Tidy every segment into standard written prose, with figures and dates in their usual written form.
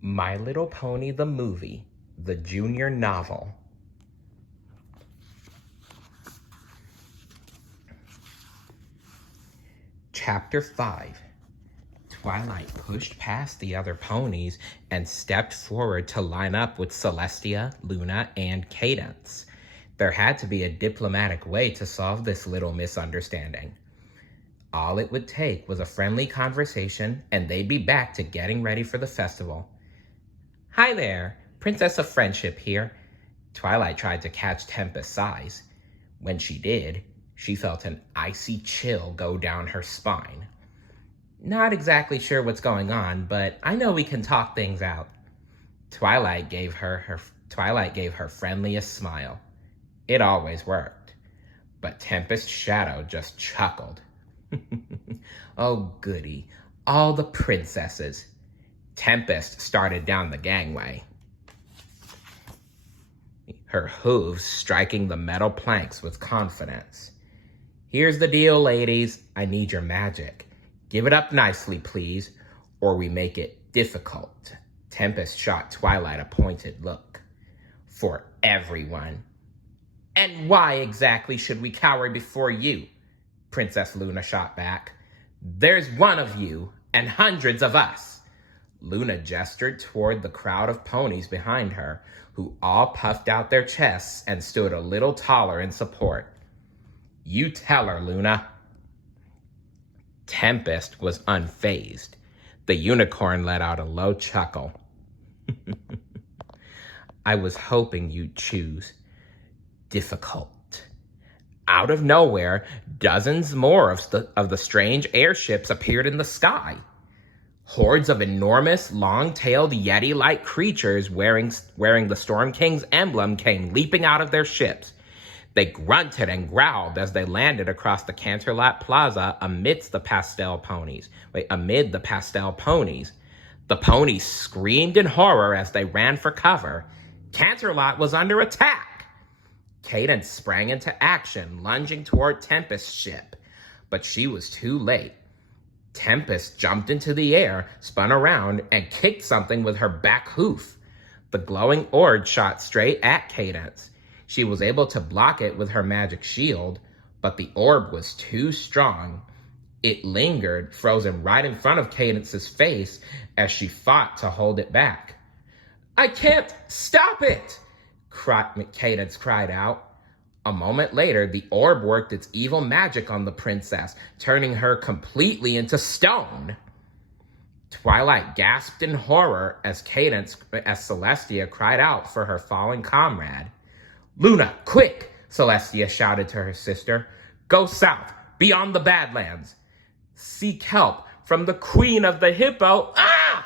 My Little Pony the Movie, the junior novel. Chapter 5. Twilight pushed past the other ponies and stepped forward to line up with Celestia, Luna, and Cadence. There had to be a diplomatic way to solve this little misunderstanding. All it would take was a friendly conversation, and they'd be back to getting ready for the festival. Hi there, Princess of Friendship here. Twilight tried to catch Tempest's eyes. When she did, she felt an icy chill go down her spine. Not exactly sure what's going on, but I know we can talk things out. Twilight gave her friendliest smile. It always worked. But Tempest's shadow just chuckled. Oh, goody. All the princesses. Tempest started down the gangway, her hooves striking the metal planks with confidence. Here's the deal, ladies. I need your magic. Give it up nicely, please, or we make it difficult. Tempest shot Twilight a pointed look. For everyone. And why exactly should we cower before you? Princess Luna shot back. There's one of you and hundreds of us. Luna gestured toward the crowd of ponies behind her, who all puffed out their chests and stood a little taller in support. You tell her, Luna. Tempest was unfazed. The unicorn let out a low chuckle. I was hoping you'd choose difficult. Out of nowhere, dozens more of the strange airships appeared in the sky. Hordes of enormous, long-tailed Yeti-like creatures wearing the Storm King's emblem came leaping out of their ships. They grunted and growled as they landed across the Canterlot Plaza amid the pastel ponies. The ponies screamed in horror as they ran for cover. Canterlot was under attack. Cadence sprang into action, lunging toward Tempest's ship, but she was too late. Tempest jumped into the air, spun around, and kicked something with her back hoof. The glowing orb shot straight at Cadence. She was able to block it with her magic shield, but the orb was too strong. It lingered, frozen right in front of Cadence's face as she fought to hold it back. I can't stop it! Cadence cried out. A moment later, the orb worked its evil magic on the princess, turning her completely into stone. Twilight gasped in horror as Celestia cried out for her fallen comrade. Luna, quick! Celestia shouted to her sister. Go south, beyond the Badlands. Seek help from the Queen of the Hippo. Ah!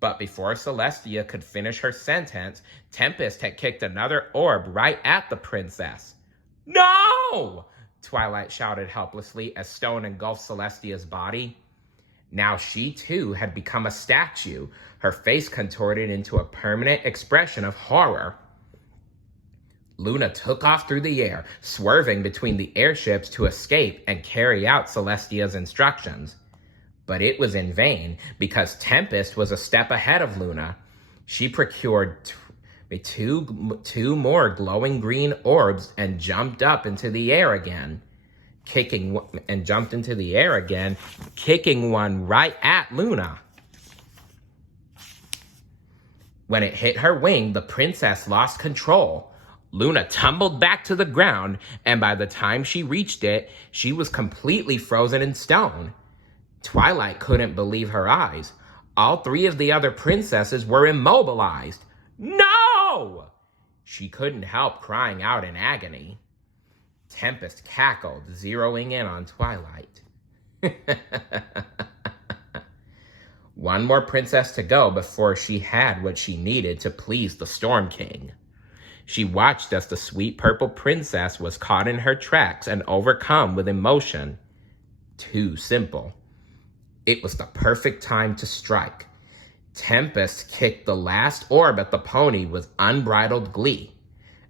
But before Celestia could finish her sentence, Tempest had kicked another orb right at the princess. No! Twilight shouted helplessly as stone engulfed Celestia's body. Now she too had become a statue, her face contorted into a permanent expression of horror. Luna took off through the air, swerving between the airships to escape and carry out Celestia's instructions. But it was in vain, because Tempest was a step ahead of Luna. She procured two more glowing green orbs and jumped into the air again, kicking one right at Luna. When it hit her wing, the princess lost control. Luna tumbled back to the ground, and by the time she reached it, she was completely frozen in stone. Twilight couldn't believe her eyes. All three of the other princesses were immobilized. No! She couldn't help crying out in agony. Tempest cackled, zeroing in on Twilight. One more princess to go before she had what she needed to please the Storm King. She watched as the sweet purple princess was caught in her tracks and overcome with emotion. Too simple. It was the perfect time to strike. Tempest kicked the last orb at the pony with unbridled glee.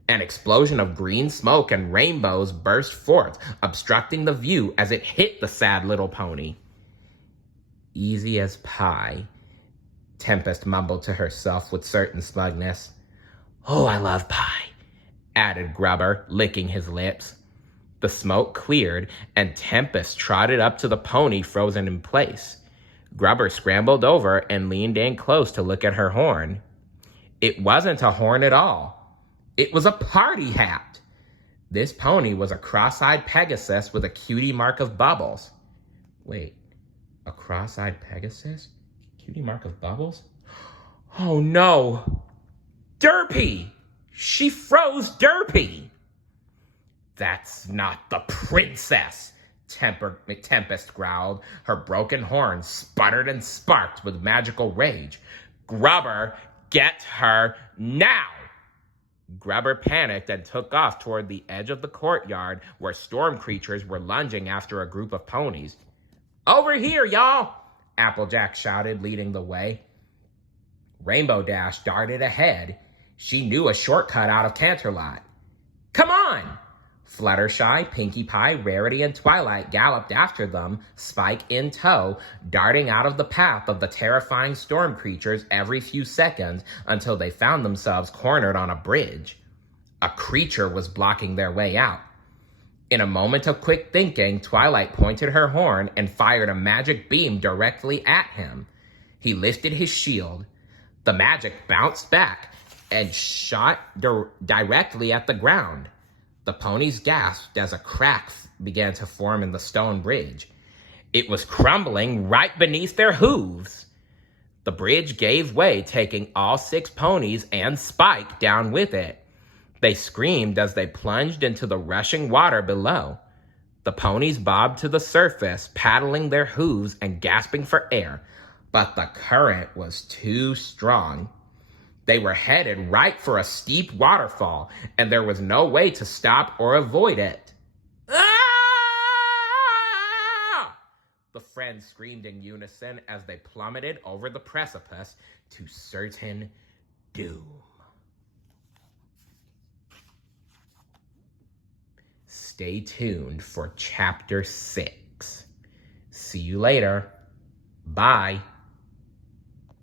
An explosion of green smoke and rainbows burst forth, obstructing the view as it hit the sad little pony. Easy as pie. Tempest mumbled to herself with certain smugness. Oh, I love pie, added Grubber, licking his lips. The smoke cleared, and Tempest trotted up to the pony frozen in place. Grubber scrambled over and leaned in close to look at her horn. It wasn't a horn at all. It was a party hat. This pony was a cross-eyed Pegasus with a cutie mark of bubbles. Wait, a cross-eyed Pegasus? Cutie mark of bubbles? Oh no! Derpy! She froze Derpy! That's not the princess, Tempest growled. Her broken horn sputtered and sparked with magical rage. Grubber, get her now! Grubber panicked and took off toward the edge of the courtyard where storm creatures were lunging after a group of ponies. Over here, y'all! Applejack shouted, leading the way. Rainbow Dash darted ahead. She knew a shortcut out of Canterlot. Come on! Fluttershy, Pinkie Pie, Rarity, and Twilight galloped after them, Spike in tow, darting out of the path of the terrifying storm creatures every few seconds until they found themselves cornered on a bridge. A creature was blocking their way out. In a moment of quick thinking, Twilight pointed her horn and fired a magic beam directly at him. He lifted his shield. The magic bounced back and shot directly at the ground. The ponies gasped as a crack began to form in the stone bridge. It was crumbling right beneath their hooves. The bridge gave way, taking all 6 ponies and Spike down with it. They screamed as they plunged into the rushing water below. The ponies bobbed to the surface, paddling their hooves and gasping for air, but the current was too strong. They were headed right for a steep waterfall, and there was no way to stop or avoid it. Ah! The friends screamed in unison as they plummeted over the precipice to certain doom. Stay tuned for Chapter 6. See you later. Bye.